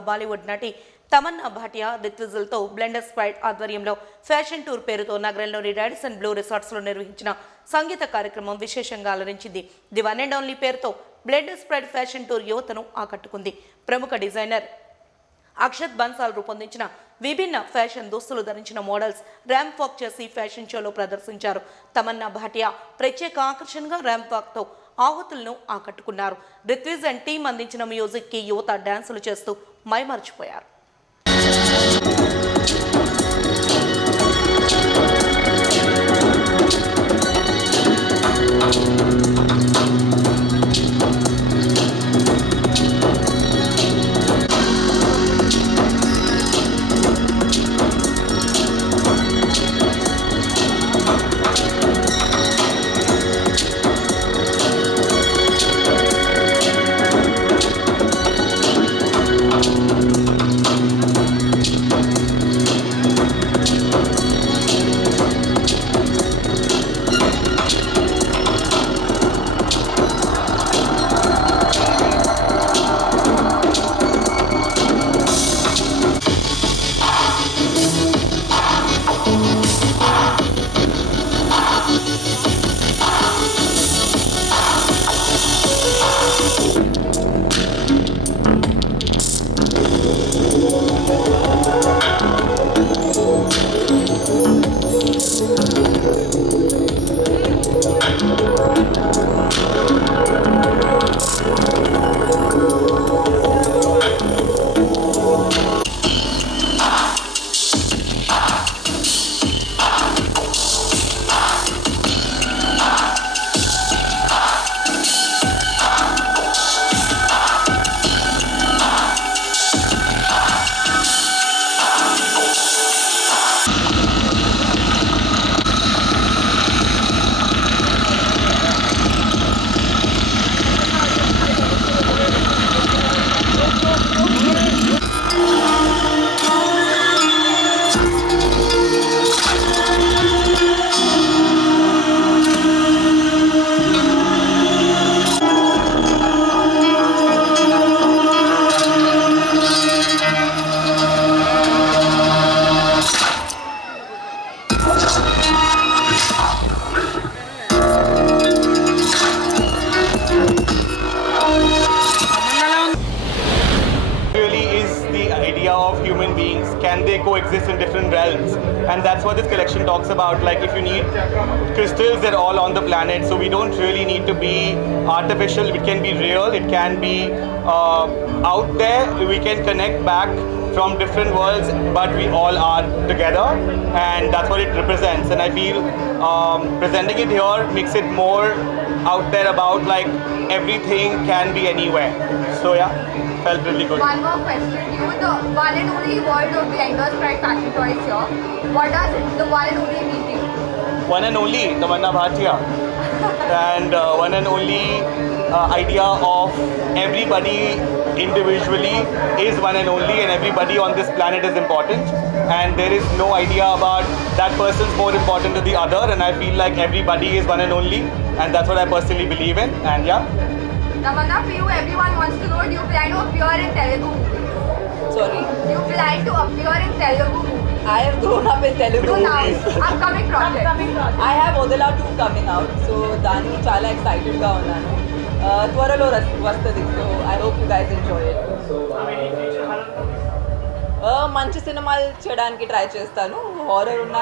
బాలీవుడ్ నటి తమన్నా భాటియా రిత్విజులతో blender spread ఆధ్వర్యంలో ఫ్యాషన్ టూర్ పేరుతో నగరంలోని రాడిసన్ బ్లూ రిసార్ట్స్లో నిర్వహించిన సంగీత కార్యక్రమం విశేషంగా అలరించింది. ది వన్ అండ్ ఓన్లీ పేరుతో బ్లెండర్ స్ప్రైడ్ ఫ్యాషన్ టూర్ యువతను ఆకట్టుకుంది. ప్రముఖ డిజైనర్ అక్షత్ బన్సాల్ రూపొందించిన విభిన్న ఫ్యాషన్ దుస్తులు ధరించిన మోడల్స్ ర్యాంప్ వాక్ చేసి ఫ్యాషన్ షోలో ప్రదర్శించారు. తమన్నా భాటియా ప్రత్యేక ఆకర్షణగా ర్యాంప్ వాక్తో ఆహుతులను ఆకట్టుకున్నారు. రిత్విజ్ అండ్ టీం అందించిన మ్యూజిక్ కి యువత డాన్సులు చేస్తూ మైమర్చిపోయారు. Of human beings, can they coexist in different realms? And that's what this collection talks about. Like, if you need crystals, they're all on the planet, so we don't really need to be artificial. It can be real, it can be out there. We can connect back from different worlds, but we all are together, and that's what it represents. And I feel presenting it here makes it more out there about like everything can be anywhere. So yeah, felt really good. One more question. You, the one and only world of Blender Sprite fashion toys here. What does the one and only mean to you? One and only Tamanna Bhatia, and one and only idea of everybody individually is one and only, and everybody on this planet is important, and there is no idea about that person's more important to the other, and I feel like everybody is one and only, and that's what I personally believe in. And yeah, Tamanna, for you, everyone wants to know, do you plan to appear in Telugu movie? Sorry? Do you plan to appear in Telugu movie? I have grown up in Telugu So now, movies. upcoming project. I have Odala 2 coming out, so దానికి చాలా ఎక్సైటెడ్గా ఉన్నాను. త్వరలో వస్తుంది, so I hope you guys enjoy it. మంచి సినిమాలు చేయడానికి ట్రై చేస్తాను. హారర్ ఉన్న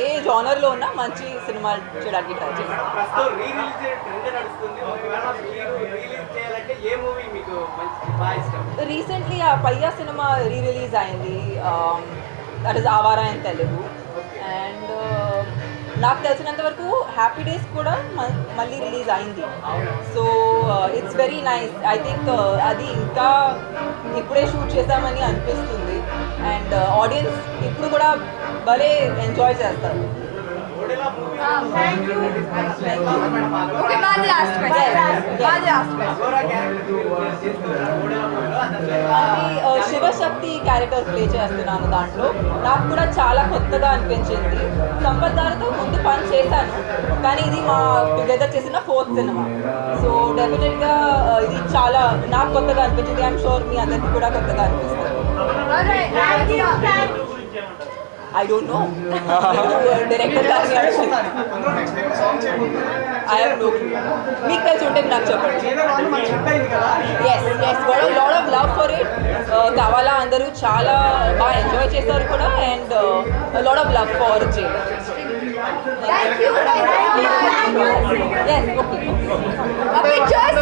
ఏ జానర్లో ఉన్నా మంచి సినిమాలు చేయడానికి ట్రై చేస్తాను. రీసెంట్లీ ఆ పయ్యా సినిమా రిలీజ్ అయింది, దట్ ఈస్ ఆవారా ఇన్ తెలుగు. అండ్ నాకు తెలిసినంత వరకు హ్యాపీ డేస్ కూడా మళ్ళీ రిలీజ్ అయింది. So it's very nice. I think అది ఇంకా ఇప్పుడే షూట్ చేద్దామని అనిపిస్తుంది, అండ్ ఆడియన్స్ ఇప్పుడు కూడా భలే ఎంజాయ్ చేస్తారు. Thank you. Okay, one last question. One last question. Shivashakti character play చేస్తున్నాను దాంట్లో. నాకు కూడా చాలా కొత్తగా అనిపించింది. సంపద్దారుతో ముందు పని చేశాను, కానీ ఇది మా టుగెదర్ చేసిన 4th సినిమా. సో డెఫినెట్గా ఇది చాలా నాకు కొత్తగా అనిపించింది. ఐఎమ్ షూర్ మీ అందరికీ కూడా కొత్తగా అనిపిస్తుంది. Alright, I don't know. Director గారిని అడగండి. I have no clue. మీకు తెలిసి ఉంటే నాకు చెప్పండి. Yes, got a lot of love for it. కావాలా అందరూ చాలా బాగా ఎంజాయ్ చేశారు కూడా and a lot of love for Jailer. Thank you. Yes, okay. Pictures